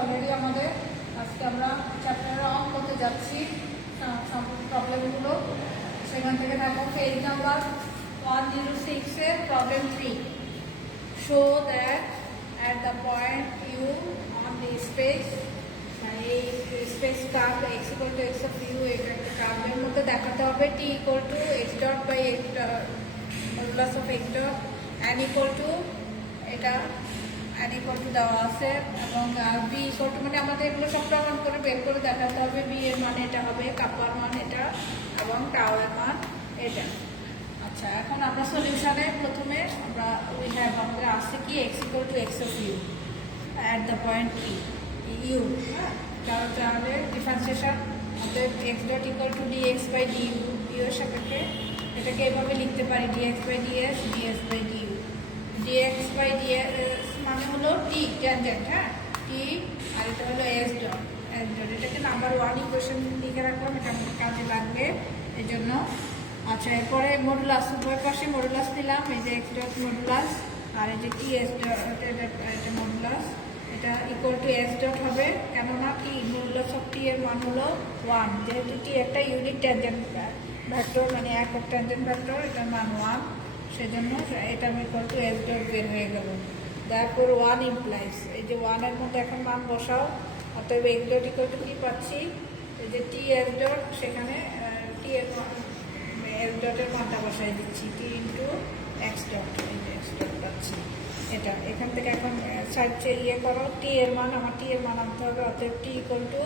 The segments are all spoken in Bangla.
অলরেডি আমাদের। আজকে আমরা চ্যাপ্টারে অন করতে যাচ্ছি প্রবলেমগুলো। সেখান থেকে দেখো পেজ নাম্বার 106 এর problem 3। Show that at the point u on the space এই space curve x equal to x of u এটা একটা কার্ভের মধ্যে দেখাতে হবে t equal to x dot by x modulus of x dot n equal to এটা n equal to দেওয়া আছে এবং b equal to মানে আমাদের এগুলো সব প্রমাণ করে বের করে দেখাতে হবে। b এর মান এটা হবে, কাপ্পার মান এটা এবং টাউ এর মান এটা। আচ্ছা, এখন আমরা সলিউশনে প্রথমে আমরা আমাদের আসছে কি x equal to x of u at the point u, তাহলে ডিফারেন্সিয়েশন অতএব x dot equal to dx by du, u এর সাপেক্ষে এটাকে এভাবে লিখতে পারি dx by ds, ds by du। dx by ds মানে হলো t ট্যানজেন্ট, হ্যাঁ t, আর এটা হলো s dot, এটাকে নাম্বার 1 ইকুয়েশন লিখে রাখলাম, এটা আমাদের কাজে লাগবে এই জন্য। আচ্ছা, এরপরে মডুলাস, উভয় পাশে মডুলাস দিলাম, এই যে x dot মডুলাস আর এই যে t s dot এটা মডুলাস, এটা ইকুয়াল টু s dot হবে, কেননা কি মডুলাস অফ t এর মান হলো 1, যেহেতু t একটা ইউনিট ট্যানজেন্ট ভেক্টর মানে একক ট্যানজেন্ট ভেক্টর, এটার মান 1, সেজন্য এটা ইকুয়াল টু s dot বের হয়ে গেল। তারপর 1 ইমপ্লাইজ, এই যে 1 এর মধ্যে এখন মান বসাও, অতএব x dot ইকুয়াল টু কি পাচ্ছি, এই যে t s dot, সেখানে t এর s ডটের মানটা বসাই দিচ্ছি t ইন্টু x dot, এই যে x dot পাচ্ছি এটা। এখান থেকে এখন সাইডে ইয়ে করো, t এর মান, আমার t এর মান আনতে হবে, অতএব t equal to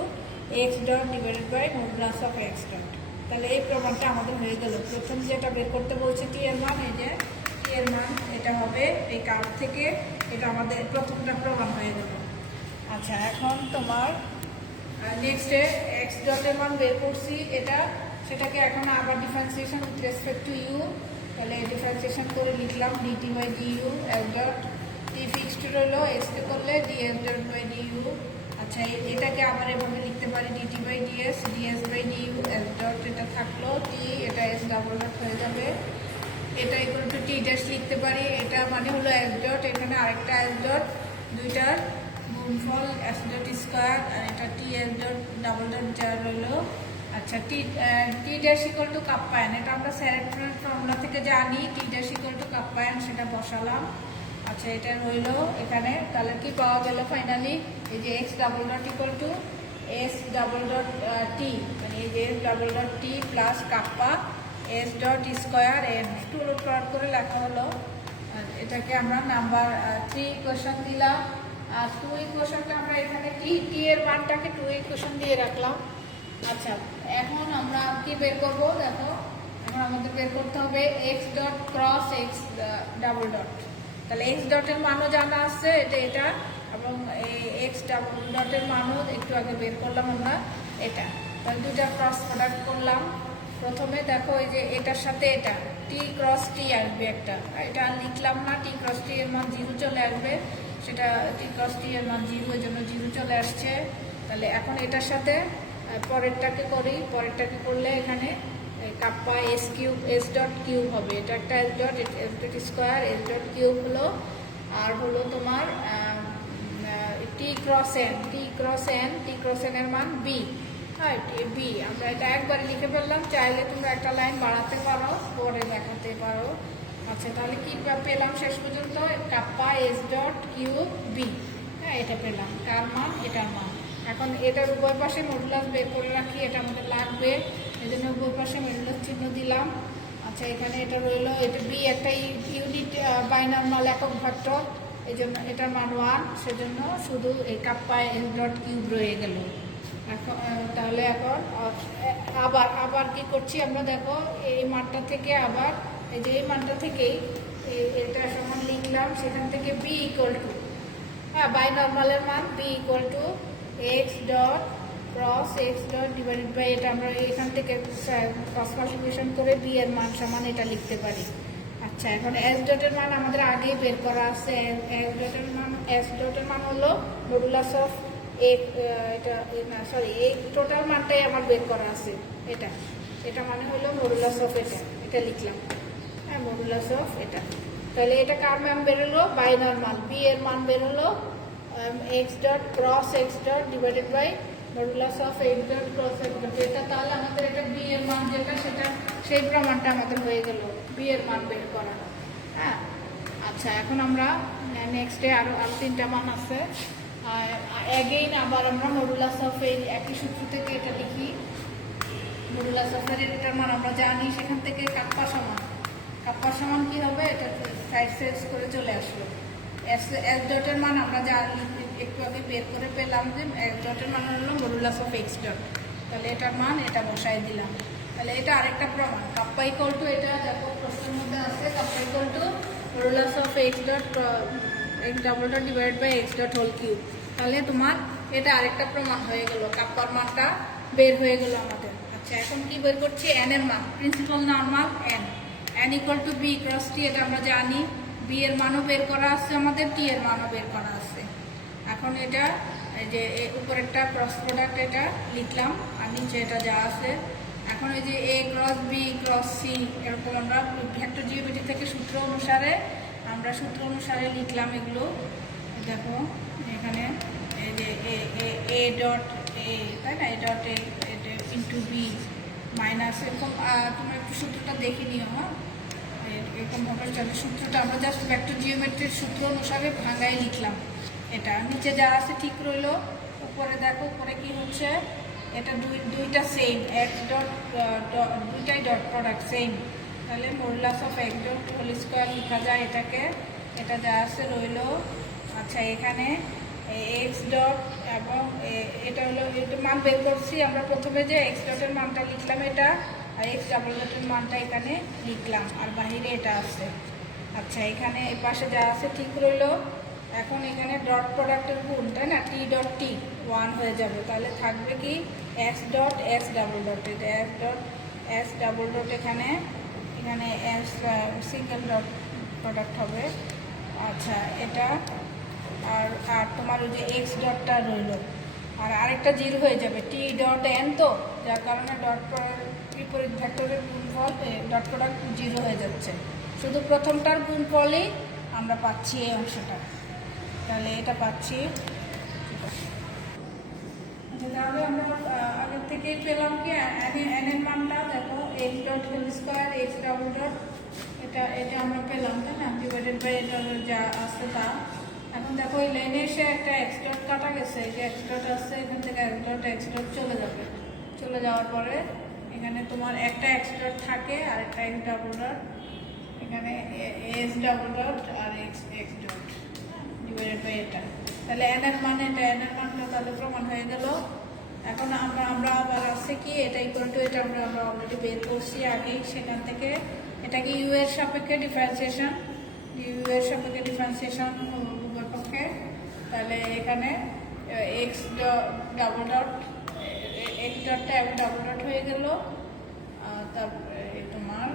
x dot divided by modulus of x dot। তাহলে এই প্রমাণটা আমাদের হয়ে গেল। প্রথম যেটা বের করতে বলছে t এর মান, এই যে t এর মান এটা হবে এই কার্ভ থেকে, এটা আমাদের প্রথমটা প্রমাণ হয়ে গেল। আচ্ছা, এখন তোমার নেক্সটে x ডটের মান বের করছি এটা, সেটাকে এখন আবার differentiation with respect to u, তাহলে ডিফারেন্সিয়েশন করে লিখলাম dt by du s dot, t fixed রইল, x কে করলে ds ডট বাই du। আচ্ছা, এটাকে আবার এভাবে লিখতে পারি dt by ds, ds by du s dot, এটা থাকলো t, এটা s ডাবল ডট হয়ে যাবে, এটা ইকুয়াল টু t ড্যাশ লিখতে পারি, এটা মানে হলো s ডট, এখানে আরেকটা s ডট, দুইটার গুণফল s ডট স্কয়ার, আর এটা t s dot double dot যা রইলো। আচ্ছা, T dash equal to kappa n, এটা আমরা স্যারের ফর্মুলা থেকে জানি, T dash equal to kappa n, সেটা বসালাম। আচ্ছা, এটা রইলো এখানে, তাহলে কি পাওয়া গেল ফাইনালি, এই যে x double dot equal to s double dot T, মানে এই যে s double dot T plus kappa s dot square n, একটু উলট পালট করে লেখা হলো। এটাকে আমরা নাম্বার 3 ইকুয়েশন দিলাম, আর 2 ইকুয়েশনটা আমরা এখানে টি এর মানটাকে 2 ইকুয়েশন দিয়ে রাখলাম। আচ্ছা, এখন আমরা কি বের করবো দেখো, এখন আমাদের বের করতে হবে x dot cross x double dot. তাহলে x ডটের মানও জানা আছে এটা, এবং এই x ডাবল ডটের মানও একটু আগে বের করলাম আমরা এটা। তাহলে দুটা ক্রস প্রোডাক্ট করলাম। প্রথমে দেখো এই যে এটার সাথে এটা t ক্রস t আসবে একটা, এটা লিখলাম না, t ক্রস t এর মান 0 চলে আসবে, সেটা t ক্রস t এর মান 0, এর জন্য 0 চলে আসছে। তাহলে এখন এটার সাথে পরেরটাকে করি, পরেরটাকে করলে এখানে kappa s cube, s dot cube হবে, এটা একটা s dot, s dot square, s dot cube হলো, আর হলো তোমার t cross n, t cross n, t cross n এর মান b, হ্যাঁ b, আমরা এটা একবারে লিখে ফেললাম, চাইলে তোমরা একটা লাইন বাড়াতে পারো, পরে দেখাতে পারো। আচ্ছা, তাহলে কি পেলাম শেষ পর্যন্ত, kappa s dot cube b, হ্যাঁ এটা পেলাম, কার মান, এটার মান। এখন এটার উভয় পাশে মডুলাস বের করে রাখি, এটা আমাদের লাগবে, এই জন্য উভয় পাশে মডুলাস চিহ্ন দিলাম। আচ্ছা, এখানে এটা রইলো, এটা বি একটা ইউনিট বাইনর্মাল একক ভেক্টর, এই জন্য এটার মান 1, সেজন্য শুধু এই কাপ্পা এস ডট কিউব রয়ে গেল। এখন তাহলে এখন আবার কি করছি আমরা, দেখো এই মানটা থেকে আবার এই যে এই মানটা থেকেই এটা সমান লিখলাম, সেখান থেকে বি ইকুয়াল টু, হ্যাঁ বাইনর্মালের মান B equal to x dot cross x dot divided by, এটা আমরা এখান থেকে ক্রস মাল্টিপ্লিকেশন করে b এর মান সমান এটা লিখতে পারি। আচ্ছা, এখন s ডটের মান আমাদের আগেই বের করা আছে, s ডটের মান হলো মডুলাস অফ এটা না সরি, এই টোটাল মানটাই আমার বের করা আছে, এটা মানে হলো মডুলাস অফ এটা লিখলাম, হ্যাঁ মডুলাস অফ এটা। তাহলে এটা কার মান বেরোলো, বাইনর্মাল, বি এর মান বেরোলো x dot cross x dot divided by modulus of x dot cross x dot. এটা তাহলে আমাদের এটা বি এর মান যেটা সেটা সেই প্রমাণটা আমাদের হয়ে গেল বি এর মান বের করানো। হ্যাঁ, আচ্ছা এখন আমরা নেক্সটে আরও তিনটা মান আছে। অ্যাগেইন আবার আমরা মডুলাস অফ এই একই সূত্র থেকে এটা লিখি। মডুলাস অফ এটার মান আমরা জানি, সেখান থেকে কাপ্পা সমান কি হবে, এটা সাইড সেন্স করে চলে আসলো। এস ডটের মান আমরা জানি, একটু আগে বের করে পেলাম যে এস ডটের মান হলো মডুলাস অফ এক্স ডট। তাহলে এটার মান এটা বসাই দিলাম। তাহলে এটা আরেকটা প্রমাণ। কাপ্পা ইকুয়াল টু এটা দেখো প্রশ্নের মধ্যে আছে, kappa equal to modulus of x dot x double dot divide by x dot whole cube. তাহলে তোমার এটা আরেকটা প্রমাণ হয়ে গেল, কাপ্পার মানটা বের হয়ে গেল আমাদের। আচ্ছা এখন কি বের করছি, এন এর মান, principal normal N equal to B cross T, এটা আমরা জানি। বি এর মানও বের করা আছে আমাদের, টি এর মানও বের করা আছে। এখন এটা এই যে উপরেরটা ক্রস প্রোডাক্ট এটা লিখলাম, আর নিচে এটা যা আছে। এখন এই যে এ ক্রস বি ক্রস সি এরকম আমরা ভেক্টর জিওমেট্রি থেকে সূত্র অনুসারে লিখলাম এগুলো। দেখো এখানে এই যে এ ডট এ, তাই না, A dot A into B minus এরকম। তোমরা একটু সূত্রটা দেখে নিও। হ্যাঁ, এরকম ভাবে চলে সূত্রটা, আমরা জাস্ট ভেক্টর জিওমেট্রির সূত্র অনুসারে ভাঙাই লিখলাম। এটা নিচে যা আছে ঠিক রইলো। উপরে দেখো উপরে কি হচ্ছে, এটা দুইটা সেম, এক্স ডট দুইটাই ডট প্রোডাক্ট সেম। তাহলে modulus of x dot whole square লেখা যায় এটাকে, এটা যা আছে রইলো। আচ্ছা এখানে এক্স ডট এবং এটা হলো এটা মান বের করছি আমরা। প্রথমে যে এক্স ডটের মানটা লিখলাম এটা, আর এক্স ডাবল ডটের মানটা এখানে লিখলাম, আর বাহিরে এটা আছে। আচ্ছা এখানে এই পাশে যা আছে ঠিক রইলো। এখন এখানে ডট প্রোডাক্টের গুণ, তাই না, টি ডট টি 1 হয়ে যাবে। তাহলে থাকবে কি x dot x double dot, এটা x dot x double dot, এখানে এক্স সিঙ্গেল ডট প্রোডাক্ট হবে। আচ্ছা এটা আর তোমার ওই যে এক্স ডটটা রইল, আর আরেকটা জিরো হয়ে যাবে, টি ডট এন, তো যার কারণে ডট বিপরীত ভেক্টরের গুণফল ডট প্রোডাক্ট জিরো হয়ে যাচ্ছে। শুধু প্রথমটার গুণফলই আমরা পাচ্ছি এই অংশটা। তাহলে এটা পাচ্ছি। তাহলে আমরা আগের থেকেই পেলাম কি এন এর মানটা দেখো x dot whole square x double dot, এটা আমরা পেলাম, তাই না, ডিভাইডেড বাই এটা যা আছে তা। এখন দেখো এই লাইনে এসে একটা এক্স ডট কাটা গেছে, এই যে এক্স ডট আছে, এখান থেকে এক্স ডট চলে যাবে। চলে যাওয়ার পরে এখানে তোমার একটা এক্স ডট থাকে আর একটা এক্স ডাবল ডট, এখানে এক্স ডাবল ডট আর এক্স ডট ডিভাইডেড বাই এটা। তাহলে এন এর মান, এটা এন এর মানটা তাহলে প্রমাণ হয়ে গেল। এখন আমরা আবার আছে কি এটা ইকুয়াল টু, এটা আমরা অলরেডি বের করছি আগেই, সেখান থেকে এটাকে ইউ এর সাপেক্ষে ডিফারেন্সিয়েশন, ইউ এর সাপেক্ষে ডিফারেন্সিয়েশন উভয় পক্ষে। তাহলে এখানে এক্স ডাবল ডট এক্স ডটটা এবং ডাবল ডট হয়ে গেল। তারপরে তোমার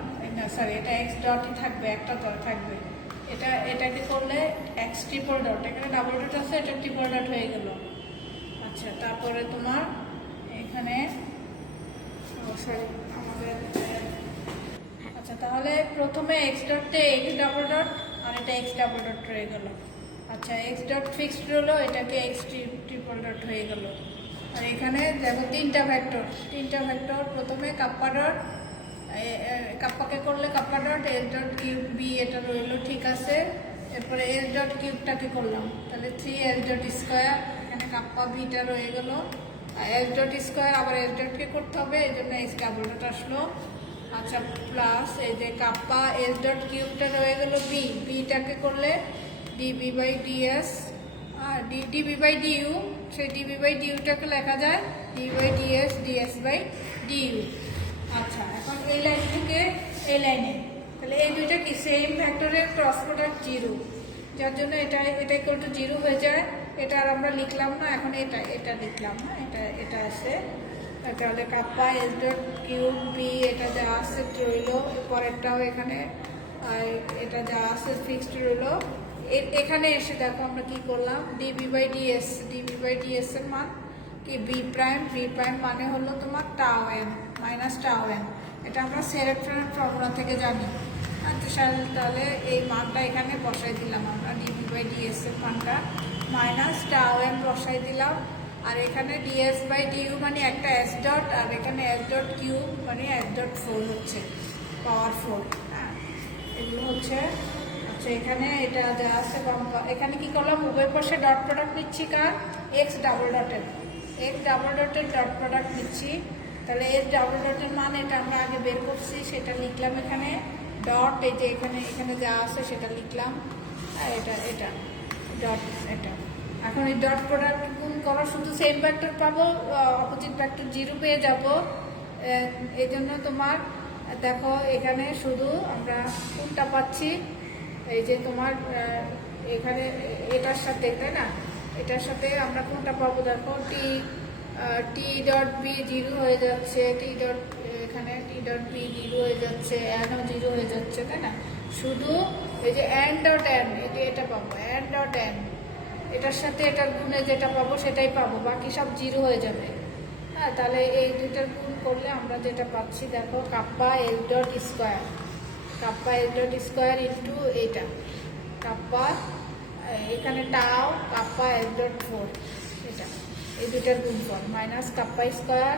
সরি এটা এক্স ডটই থাকবে, একটা ডট থাকবে। এটাকে করলে এক্স ট্রিপল ডট, এখানে ডাবল ডট আছে, এটা ট্রিপল ডট হয়ে গেল। আচ্ছা তারপরে তোমার এখানে সরি আমাদের আচ্ছা তাহলে প্রথমে এক্স ডটে এক্স ডাবল ডট আর এটা এক্স ডাবল ডট হয়ে গেল। আচ্ছা এক্স ডট ফিক্সড হলো, এটাকে এক্স ট্রিপল ডট হয়ে গেল। আর এখানে দেখো তিনটা ভেক্টর, প্রথমে কাপ্পা ডট, কাপ্পাকে করলে kappa dot S dot cube B, এটা রইলো ঠিক আছে। এরপরে এস ডট কিউবটাকে করলাম, তাহলে 3 এস ডট স্কোয়ার, এখানে কাপ্পা বিটা রয়ে গেল। আর এস ডট স্কোয়ার আবার এস ডটকে করতে হবে, এই জন্য এক্স ডাবল ডট আসলো। আচ্ছা প্লাস এই যে কাপ্পা এস ডট কিউবটা রয়ে গেল বিটাকে করলে ডিবি বাই ডিএস, আর ডিবি বাই ডিইউ, সেই ডিবি বাই ডিইউটাকে লেখা যায় DB by DS by DU. আচ্ছা এখন এই লাইন থেকে এই লাইনে, তাহলে এই দুইটা কি সেম ভেক্টরের ক্রস প্রোডাক্ট জিরো, যার জন্য এটা ইকুয়াল টু জিরো হয়ে যায়। এটা আর আমরা লিখলাম না, এখন এটা লিখলাম না, এটা আছে। তাহলে kappa S dot cube B, এটা যা আছে রইলো, পরেরটাও এখানে এটা যা আছে ফিক্সড রইলো। এখানে এসে দেখো আমরা কি করলাম, ডিবি বাই ডিএস এর মান কি বি প্রাইম মানে হলো তোমার টাও এন মাইনাস টাও এন, এটা আমরা সেরেক্ট্রনের ফর্মুলা থেকে জানি। আচ্ছা তাহলে এই মানটা এখানে বসাই দিলাম আমরা, ডিবি বাই ডিএস এর মানটা মাইনাস টাও এন বসাই দিলাম। আর এখানে ডিএস বাই ডিইউ মানে একটা এস ডট, আর এখানে এস ডট কিউ মানে এস ডট 4 হচ্ছে পাওয়ার 4। হ্যাঁ, এগুলো হচ্ছে। আচ্ছা, এখানে এটা যা আছে এখানে কি করলাম, উভয় পাশে ডট প্রোডাক্ট নিচ্ছি কার, এক্স ডাবল ডটের ডট প্রোডাক্ট নিচ্ছি। তাহলে এর ডাবল ডটের মান এটা আমরা আগে বের করছি, সেটা লিখলাম এখানে ডট, এই যে এখানে যা আছে সেটা লিখলাম, আর এটা ডট এটা। এখন এই ডট প্রোডাক্ট গুণ করা, শুধু সেম ভেক্টর পাবো, অপোজিট ভেক্টর 0 পেয়ে যাব। এই জন্য তোমার দেখো এখানে শুধু আমরা কোনটা পাচ্ছি, এই যে তোমার এখানে এটার সাথে, তাই না, এটার সাথে আমরা কোনটা পাবো দেখো, টি ডট বি 0 হয়ে যাচ্ছে, এখানে টি ডট বি 0 হয়ে যাচ্ছে, এনও 0 হয়ে যাচ্ছে, তাই না। শুধু এই যে এন ডট এন, এটা পাবো, এন ডট এন, এটার সাথে এটার গুণে যেটা পাবো সেটাই পাবো, বাকি সব 0 হয়ে যাবে। হ্যাঁ, তাহলে এই দুইটার গুণ করলে আমরা যেটা পাচ্ছি দেখো, kappa L dot square into এইটা কাপ্পা, এখানে টাও কাপ্পা এল ডট 4, এটা এই দুইটার গুণফল মাইনাস কাপ্পা স্কোয়ার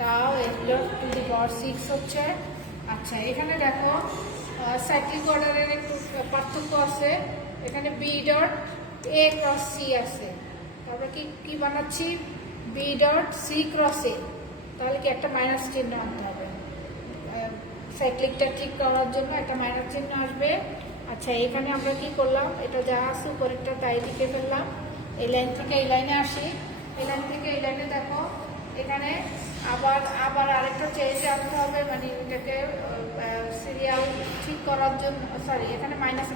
টাও এল ডট টু দি পাওয়ার 6 হচ্ছে। আচ্ছা, এখানে দেখো সাইক্লিক অর্ডারের একটু পার্থক্য আছে। এখানে B dot A cross C আছে, তারপরে কি বানাচ্ছি, B dot C cross A, তাহলে কি একটা মাইনাস চিহ্ন আনতে হবে, সাইক্লিকটা ঠিক করার জন্য একটা মাইনাস চিহ্ন আসবে। আচ্ছা, এখানে আমরা কি করলাম, এটা যা আছে উপরেরটা তাই লিখে ফেললাম। এই লাইন থেকে এই লাইনে আসি, এই লাইন থেকে এই লাইনে দেখো এখানে আবার আরেকটা চেঞ্জ আনতে হবে, মানে এটাকে সিরিয়াল ঠিক করার জন্য, সরি, এখানে মাইনাসে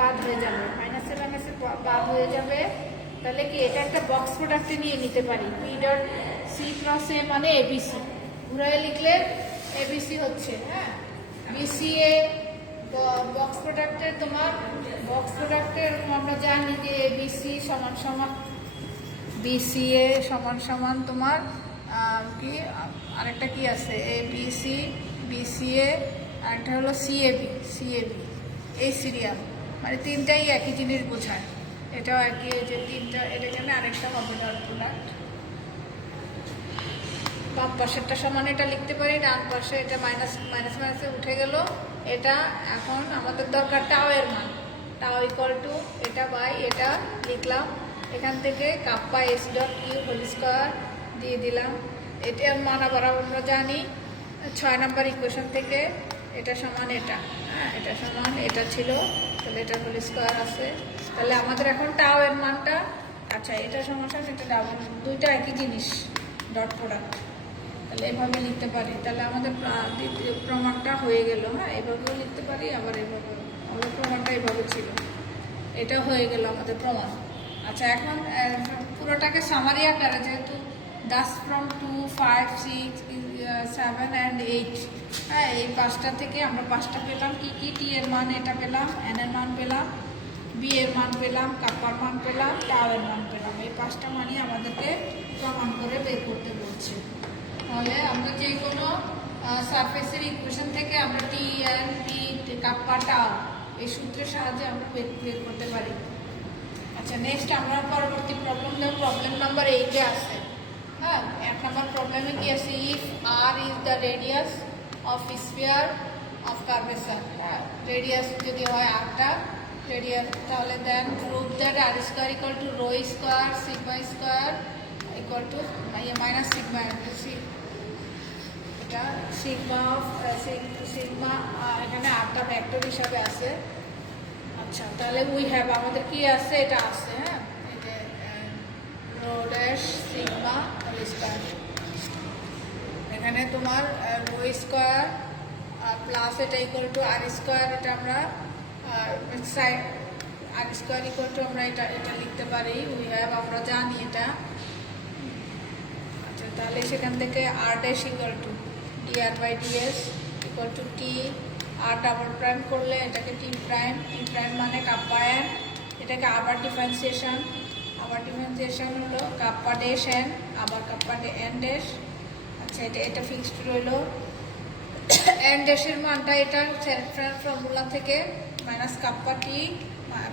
বাদ হয়ে যাবে, মাইনাসে বাদ হয়ে যাবে। তাহলে কি এটা একটা বক্স প্রোডাক্টে নিয়ে নিতে পারি, পি ডট সি ক্রস এ মানে এবিসি, ঘুরাই লিখলে এবিসি হচ্ছে। হ্যাঁ, বিসিএ বক্স প্রোডাক্টের আমরা জানি যে এবিসি সমান সমান বিসিএ সমান সমান তোমার কি আরেকটা কি আছে, বিসিএ, আরেকটা হলো সিএবি, এই সিরিয়াল, মানে তিনটাই একই জিনিস বোঝায়। এটাও একই, যে তিনটা, এটা এখানে আরেকটা হবে ডট প্রোডাক্ট। বাম পাশেরটা সমান এটা লিখতে পারি, ডান পাশে এটা মাইনাসে উঠে গেল। এটা এখন আমাদের দরকার টাও এর মান, টাও ইকুয়াল টু এটা বাই এটা লিখলাম। এখান থেকে kappa S dot Q whole square দিয়ে দিলাম। এটার মান আবার আমরা জানি 6 নম্বর ইকুয়েশন থেকে, এটা সমান এটা, হ্যাঁ, এটা সমান এটা ছিল, তাহলে এটা হোল স্কোয়ার আছে। তাহলে আমাদের এখন টাও এর মানটা, আচ্ছা, এটা সমস্যা, এটা ডাবল, দুইটা একই জিনিস, ডট প্রোডাক্ট, তাহলে এভাবে লিখতে পারি। তাহলে আমাদের দ্বিতীয় প্রমাণটা হয়ে গেল। হ্যাঁ, এভাবেও লিখতে পারি, আবার এভাবে, আমাদের প্রমাণটা এভাবে ছিল, এটা হয়ে গেল আমাদের প্রমাণ। আচ্ছা, এখন পুরোটাকে সামারি আকারে, যেহেতু 10 from 2, 5, 6, 7 and 8, হ্যাঁ, এই 5টা থেকে আমরা 5টা পেলাম, কি টি এর মান এটা পেলাম, এন এর মান পেলাম, বি এর মান পেলাম, কাপ্পার মান পেলাম, টাও এর মান পেলাম। এই 5টা মানই আমাদেরকে প্রমাণ করে বের করতে বলছে। তাহলে আমরা যে কোনো সারফেসের ইকুয়েশন থেকে আমরা টি এন বি কাপ্পা টাও এই সূত্রের সাহায্যে আমরা বের করতে পারি। আচ্ছা, নেক্সট আমরা পরবর্তী প্রবলেম নাম্বার 8-এ আছে। হ্যাঁ, 1 নম্বর প্রবলেমে কি আছে, if R is the radius of sphere of curvature. হ্যাঁ, রেডিয়াস যদি হয় আরটা রেডিয়াস, তাহলে then prove that R square equal to rho square sigma square equal to minus sigma, এটা সিগমা এখানে আরটা ভেক্টর হিসাবে আছে। আচ্ছা, তাহলে উই হ্যাভ, আমাদের কি আছে, এটা আছে। হ্যাঁ, এই যে রো ড্যাশ সিগমা স্কোয়ার, এখানে তোমার রো স্কোয়ার প্লাস এটা ইকুয়াল টু আর স্কোয়ার, এটা আমরা আর স্কোয়ার ইকুয়াল টু আমরা এটা লিখতে পারি, উই হ্যাভ, আমরা জানি এটা। আচ্ছা, তাহলে সেখান থেকে R dash equal to DR by DS equal to T, R double prime করলে এটাকে টি প্রাইম মানে কাপ্পা এন, এটাকে আবার ডিফারেন্সিয়েশন হলো কাপ্পা ড্যাশ এন, আবার কাপ্পা এন ড্যাশ। আচ্ছা, এটা ফিক্সড রইল। এন ড্যাশের মানটা এটা সেন্ট্রাল ফর্মুলা থেকে minus kappa T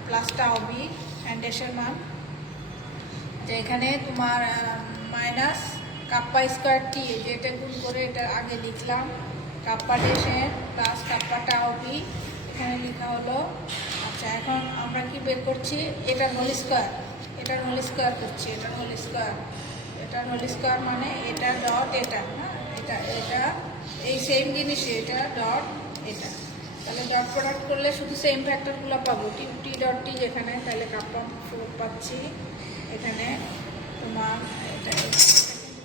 plus tau B, N ড্যাশের মান যে এখানে তোমার মাইনাস কাপ্পা স্কোয়ার টি, যেটা গুণ করে এটা আগে লিখলাম, কাপ্পা ডেশের প্লাস কাপ্পা টাও বি এখানে লেখা হলো। আচ্ছা, এখন আমরা কি বের করছি? এটার হোল স্কোয়ার, এটার হোল স্কোয়ার করছি, এটার হোল স্কোয়ার, এটার হোল স্কোয়ার মানে এটা ডট এটা, হ্যাঁ এটা এটা এই সেম জিনিসে এটা ডট এটা, তাহলে ডট প্রোডাক্ট করলে শুধু সেম ফ্যাক্টরগুলো পাবো, টি টি ডট টি যেখানে, তাহলে কাপ্পা 4 পাচ্ছি এখানে তোমার। এটা কিন্তু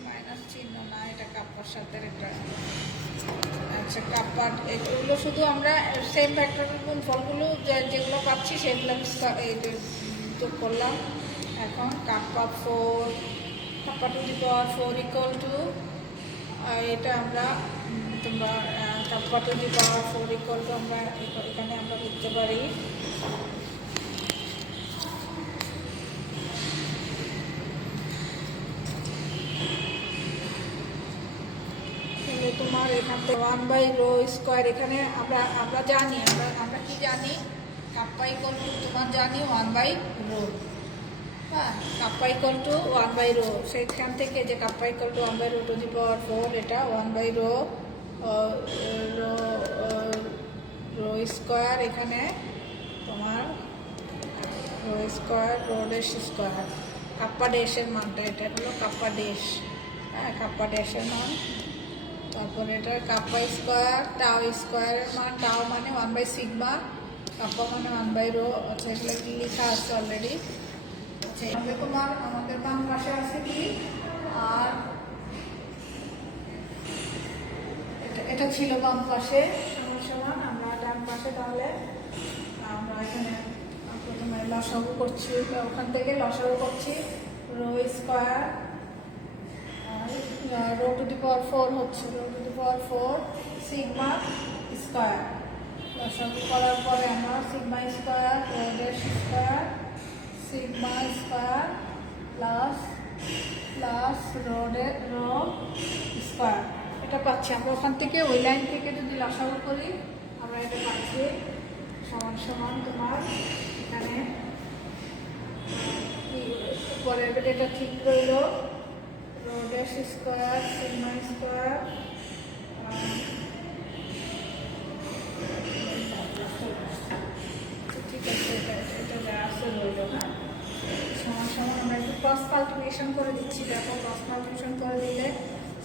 মাইনাস চিহ্ন না, এটা কাপ্পার সাথে এটা। আচ্ছা, কাপ্পা এগুলো শুধু আমরা সেম ফ্যাক্টরের গুণফলগুলো যেগুলো পাচ্ছি সেগুলো যোগ করলাম। এখন kappa 4, kappa two the power 4 equal to, এটা আমরা তোমরা kappa two the power 4 equal to আমরা এখানে আমরা লিখতে পারি তোমার এখান থেকে 1/রো স্কোয়ার। এখানে আমরা জানি, আমরা কি জানি? কাপ্পা ইকুয়াল টু তোমার জানি 1/রো, হ্যাঁ কাপ্পা ইকুয়াল টু 1/রো। সেইখান থেকে যে কাপ্পা ইকুয়াল টু 1/রো টু দি পাওয়ার 4, এটা 1/রো রো রো স্কোয়ার, এখানে তোমার rho square rho dash square, kappa ড্যাশের মানটা এটা হলো কাপ্পা ড্যাশ, হ্যাঁ কাপ্পা ড্যাশের মান। তারপরে এটা কাপ্পা স্কোয়ার টাও স্কোয়ারের মান, টাও মানে 1/সিগমা, কাপ্পা মানে 1/রো। আচ্ছা, এগুলো কি লেখা আছে অলরেডি। আচ্ছা, তোমার আমাদের বাম পাশে আছে কি, আর এটা ছিল বাম পাশে সমান সমান, আমরা ডান পাশে, তাহলে আমরা এখানে প্রথমে লসাগু করছি, ওখান থেকে লসাগু করছি rho square rho to the power 4 হচ্ছে rho to the power 4 sigma square. লসাগু করার পরে আমরা sigma square rho dash square sigma square plus plus rho square, এটা পাচ্ছি আমরা। ওখান থেকে ওই লাইন থেকে যদি লসাগু করি আমরা এটা পাচ্ছি সমান সমান তোমার এখানে পরে এটা ঠিক রইল rho dash square sigma square ঠিক আছে, এটা যা আছে রইল না, সমান সমান আমরা একটু ক্রস মাল্টিপ্লিকেশন করে দিচ্ছি। দেখো ক্রস মাল্টিপ্লিকেশন করে দিলে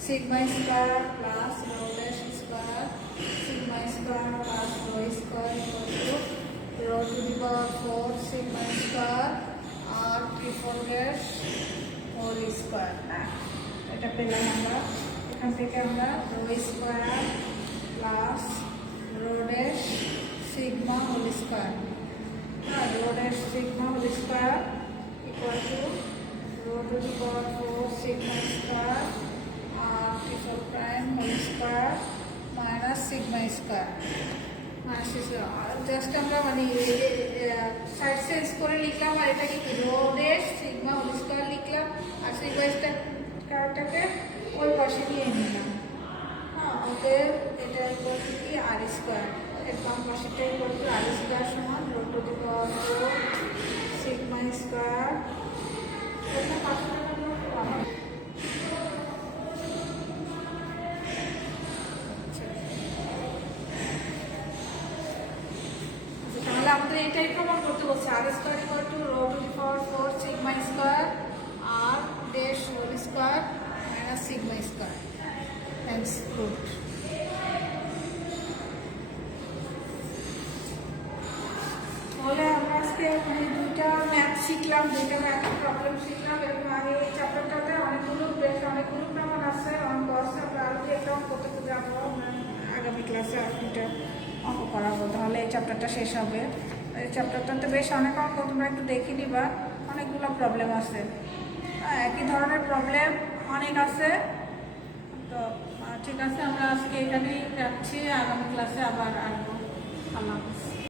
sigma square plus rho dash square sigma square plus rho square equal to rho to the power 4 sigma square R T4 dash whole square. হ্যাঁ, এটা পেলাম আমরা। এখান থেকে আমরা rho square plus rho dash sigma whole square, হ্যাঁ rho dash sigma whole square equal to rho to the power 4 sigma square R T4 prime whole square minus sigma square. Just আমরা মানে সাইড চেঞ্জ করে লিখলাম, আর এটাকে কি rho dash sigma whole square লিখলাম, আর সিগমা স্কোয়ারটাকে ওই পাশে নিয়ে নিলাম। হ্যাঁ, ওদের এটা ইকুয়াল টু কি আর স্কোয়ার, এর বাম পাশেটা ইকুয়াল টু আর স্কোয়ার সমান rho to the power 4 sigma square. তাহলে আমাদের এটাই প্রমাণ করতে বলছে R square equal to rho to the power 4 sigma square R dash whole square minus sigma square. Thanks, good. তাহলে আমরা আজকে দুইটা ম্যাথ শিখলাম, দুইটা ম্যাথ প্রবলেম শিখলাম, এবং আমি এই চ্যাপ্টারটাতে অনেকগুলো প্রমাণ আছে, অঙ্ক আছে। আমরা আরও একটা অঙ্ক করতে যাবো আগামী ক্লাসে, আর দুইটা অঙ্ক করাবো, তাহলে এই চ্যাপ্টারটা শেষ হবে। এই চ্যাপ্টারটাতে বেশ অনেক অঙ্ক, তোমরা একটু দেখে নিবা, অনেকগুলো প্রবলেম আছে, একই ধরনের প্রবলেম অনেক আছে। তো ঠিক আছে, আমরা আজকে এখানেই যাচ্ছি, আগামী ক্লাসে আবার আসবো। আল্লাহ হাফেজ।